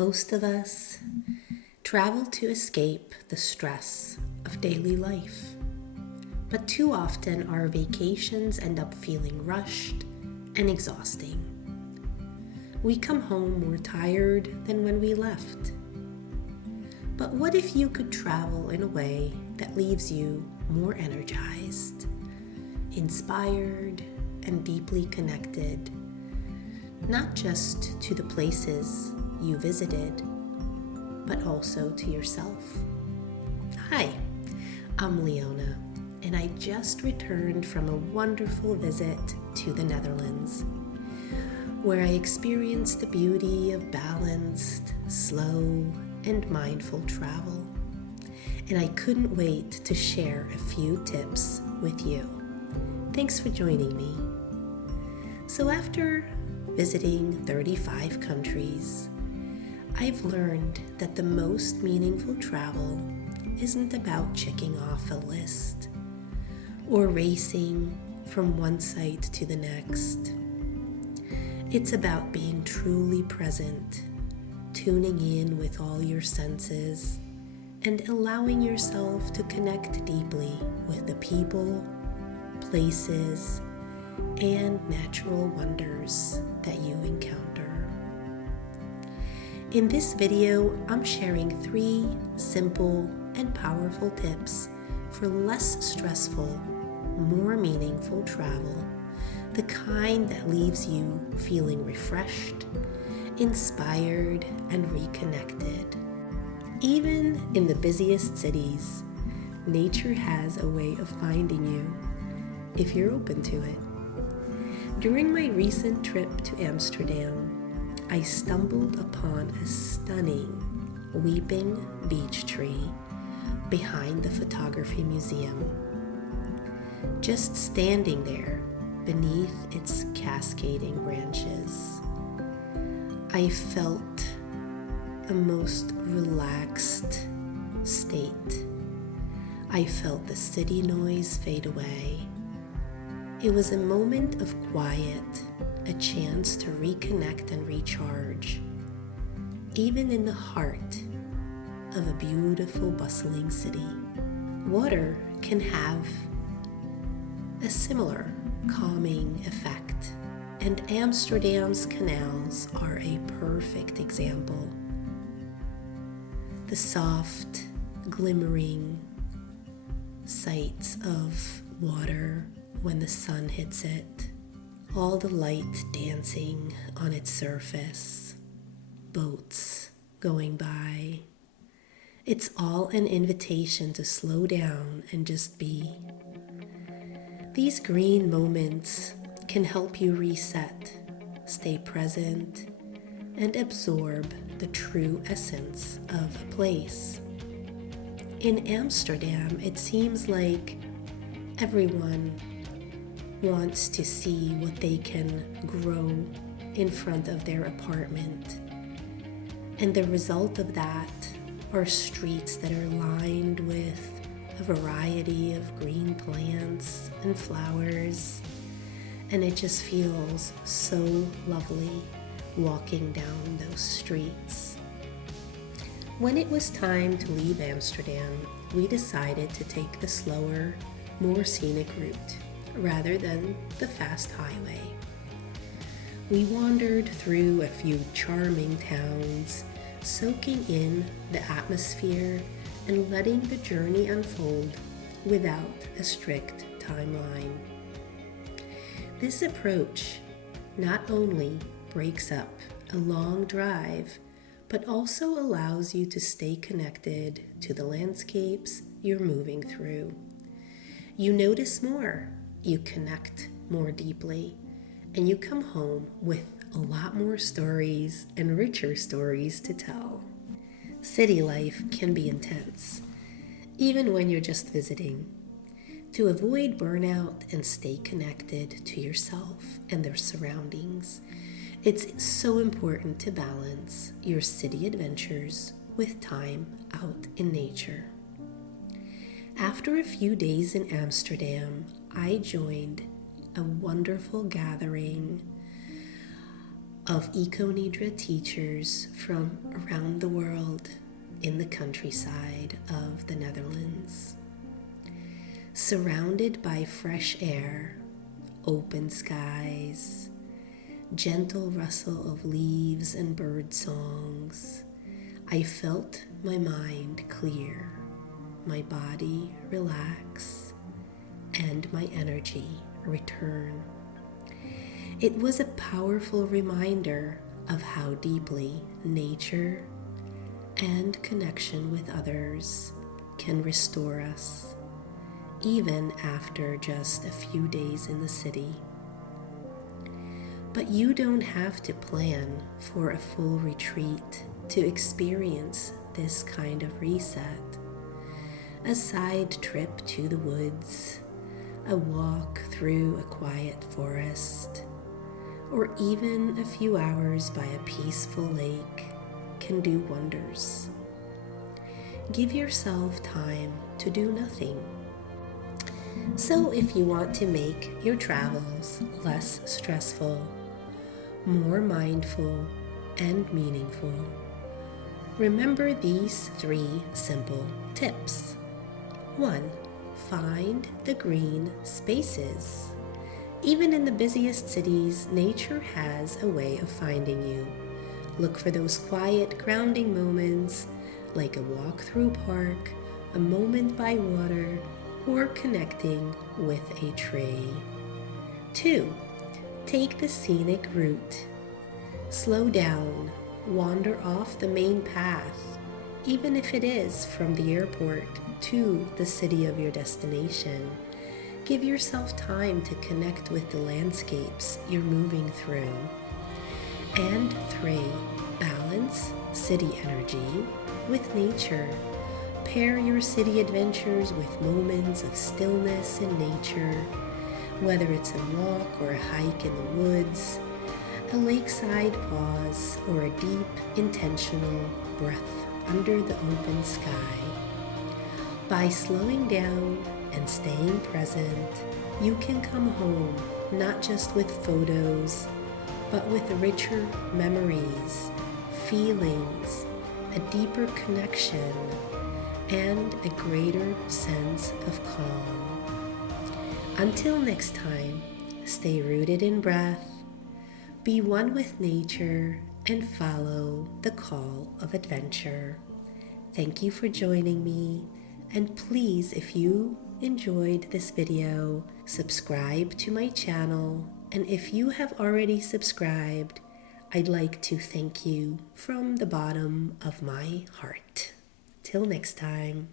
Most of us travel to escape the stress of daily life. But too often our vacations end up feeling rushed and exhausting. We come home more tired than when we left. But what if you could travel in a way that leaves you more energized, inspired, and deeply connected, not just to the places you visited, but also to yourself? Hi, I'm Leona, and I just returned from a wonderful visit to the Netherlands, where I experienced the beauty of balanced, slow, and mindful travel. And I couldn't wait to share a few tips with you. Thanks for joining me. So after visiting 35 countries, I've learned that the most meaningful travel isn't about checking off a list or racing from one site to the next. It's about being truly present, tuning in with all your senses, and allowing yourself to connect deeply with the people, places, and natural wonders that you encounter. In this video, I'm sharing 3 simple and powerful tips for less stressful, more meaningful travel, the kind that leaves you feeling refreshed, inspired, and reconnected. Even in the busiest cities, nature has a way of finding you if you're open to it. During my recent trip to Amsterdam, I stumbled upon a stunning weeping beech tree behind the photography museum. Just standing there beneath its cascading branches, I felt a most relaxed state. I felt the city noise fade away. It was a moment of quiet, a chance to reconnect and recharge, even in the heart of a beautiful, bustling city. Water can have a similar calming effect, and Amsterdam's canals are a perfect example. The soft, glimmering sights of water when the sun hits it, all the light dancing on its surface, boats going by. It's all an invitation to slow down and just be. These green moments can help you reset, stay present, and absorb the true essence of a place. In Amsterdam, it seems like everyone wants to see what they can grow in front of their apartment. And the result of that are streets that are lined with a variety of green plants and flowers. And it just feels so lovely walking down those streets. When it was time to leave Amsterdam, we decided to take the slower, more scenic route rather than the fast highway. We wandered through a few charming towns, soaking in the atmosphere and letting the journey unfold without a strict timeline. This approach not only breaks up a long drive, but also allows you to stay connected to the landscapes you're moving through. You notice more, you connect more deeply, and you come home with a lot more stories and richer stories to tell. City life can be intense, even when you're just visiting. To avoid burnout and stay connected to yourself and their surroundings, it's so important to balance your city adventures with time out in nature. After a few days in Amsterdam, I joined a wonderful gathering of Eco-Nidra teachers from around the world in the countryside of the Netherlands. Surrounded by fresh air, open skies, gentle rustle of leaves and bird songs, I felt my mind clear, my body relax, and my energy return. It was a powerful reminder of how deeply nature and connection with others can restore us, even after just a few days in the city. But you don't have to plan for a full retreat to experience this kind of reset. A side trip to the woods, a walk through a quiet forest, or even a few hours by a peaceful lake can do wonders. Give yourself time to do nothing. So if you want to make your travels less stressful, more mindful, and meaningful, remember these 3 simple tips. 1. Find the green spaces. Even in the busiest cities, nature has a way of finding you. Look for those quiet, grounding moments, like a walk through a park, a moment by water, or connecting with a tree. 2. Take the scenic route. Slow down, wander off the main path, even if it is from the airport to the city of your destination. Give yourself time to connect with the landscapes you're moving through. And 3, balance city energy with nature. Pair your city adventures with moments of stillness in nature, whether it's a walk or a hike in the woods, a lakeside pause, or a deep, intentional breath under the open sky. By slowing down and staying present, you can come home not just with photos, but with richer memories, feelings, a deeper connection, and a greater sense of calm. Until next time, stay rooted in breath, be one with nature, and follow the call of adventure. Thank you for joining me, and please, if you enjoyed this video, subscribe to my channel, and if you have already subscribed, I'd like to thank you from the bottom of my heart. Till next time.